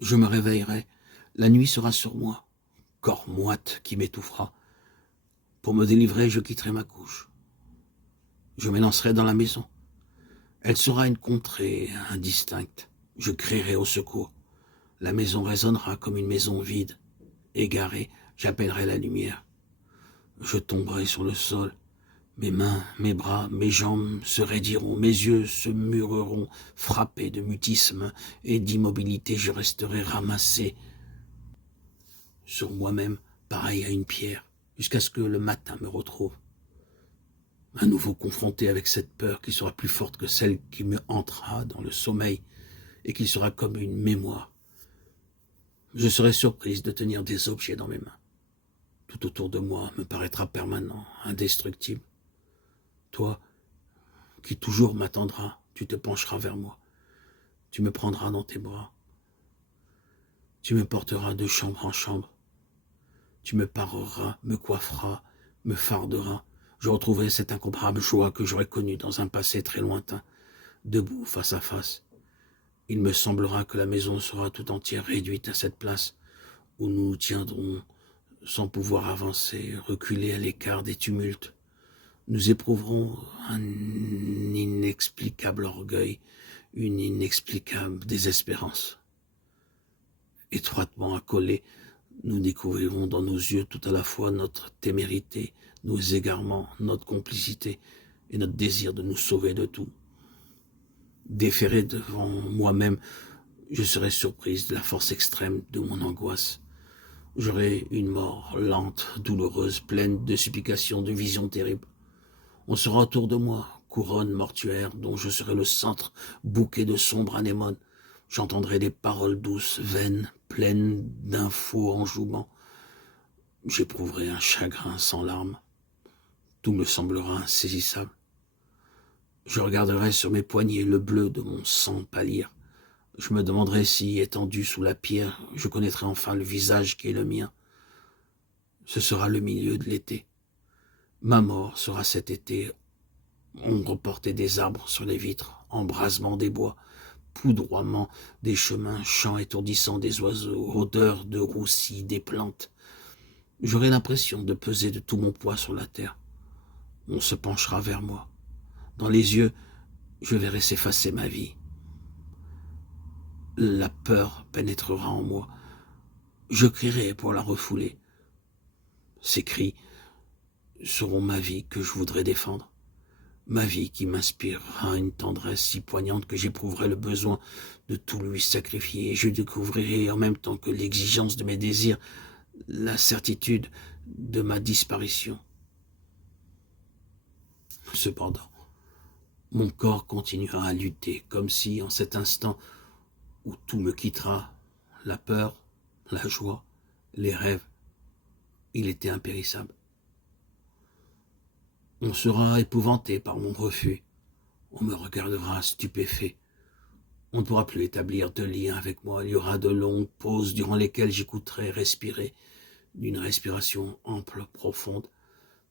Je me réveillerai, la nuit sera sur moi, corps moite qui m'étouffera. Pour me délivrer, je quitterai ma couche. Je m'élancerai dans la maison. Elle sera une contrée indistincte. Je crierai au secours. La maison résonnera comme une maison vide. Égaré, j'appellerai la lumière. Je tomberai sur le sol. Mes mains, mes bras, mes jambes se raidiront, mes yeux se mureront, frappés de mutisme et d'immobilité, je resterai ramassé sur moi-même, pareil à une pierre, jusqu'à ce que le matin me retrouve. À nouveau confronté avec cette peur qui sera plus forte que celle qui me hantera dans le sommeil et qui sera comme une mémoire. Je serai surprise de tenir des objets dans mes mains. Tout autour de moi me paraîtra permanent, indestructible. Toi, qui toujours m'attendras, tu te pencheras vers moi. Tu me prendras dans tes bras. Tu me porteras de chambre en chambre. Tu me pareras, me coifferas, me farderas. Je retrouverai cette incomparable joie que j'aurais connue dans un passé très lointain, debout face à face. Il me semblera que la maison sera tout entière réduite à cette place où nous nous tiendrons sans pouvoir avancer, reculer à l'écart des tumultes. Nous éprouverons un inexplicable orgueil, une inexplicable désespérance. Étroitement accolés, nous découvrirons dans nos yeux tout à la fois notre témérité, nos égarements, notre complicité et notre désir de nous sauver de tout. Déféré devant moi-même, je serai surprise de la force extrême de mon angoisse. J'aurai une mort lente, douloureuse, pleine de supplications, de visions terribles. On sera autour de moi, couronne mortuaire dont je serai le centre, bouquet de sombres anémones. J'entendrai des paroles douces, vaines, pleines d'un faux enjouement. J'éprouverai un chagrin sans larmes. Tout me semblera insaisissable. Je regarderai sur mes poignets le bleu de mon sang pâlir. Je me demanderai si, étendu sous la pierre, je connaîtrai enfin le visage qui est le mien. Ce sera le milieu de l'été. Ma mort sera cet été, ombre portée des arbres sur les vitres, embrasement des bois, poudroiement des chemins, chants étourdissants des oiseaux, odeur de roussi des plantes. J'aurai l'impression de peser de tout mon poids sur la terre. On se penchera vers moi. Dans les yeux, je verrai s'effacer ma vie. La peur pénétrera en moi. Je crierai pour la refouler. Ces cris seront ma vie que je voudrais défendre. Ma vie qui m'inspirera une tendresse si poignante que j'éprouverai le besoin de tout lui sacrifier. Et je découvrirai en même temps que l'exigence de mes désirs la certitude de ma disparition. Cependant, mon corps continuera à lutter, comme si, en cet instant où tout me quittera, la peur, la joie, les rêves, il était impérissable. On sera épouvanté par mon refus. On me regardera stupéfait. On ne pourra plus établir de lien avec moi. Il y aura de longues pauses durant lesquelles j'écouterai respirer d'une respiration ample, profonde,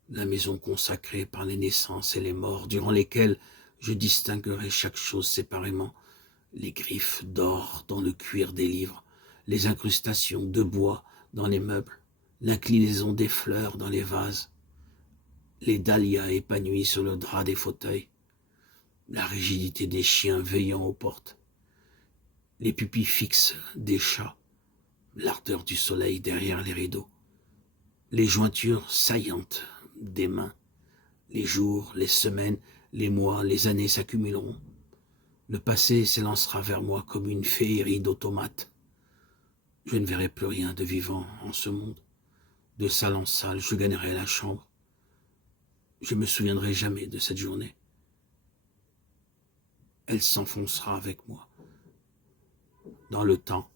la maison consacrée par les naissances et les morts, durant lesquelles je distinguerai chaque chose séparément, les griffes d'or dans le cuir des livres, les incrustations de bois dans les meubles, l'inclinaison des fleurs dans les vases, les dahlias épanouis sur le drap des fauteuils, la rigidité des chiens veillant aux portes, les pupilles fixes des chats, l'ardeur du soleil derrière les rideaux, les jointures saillantes des mains. Les jours, les semaines, les mois, les années s'accumuleront. Le passé s'élancera vers moi comme une féerie d'automates. Je ne verrai plus rien de vivant en ce monde. De salle en salle, je gagnerai la chambre. Je me souviendrai jamais de cette journée. Elle s'enfoncera avec moi dans le temps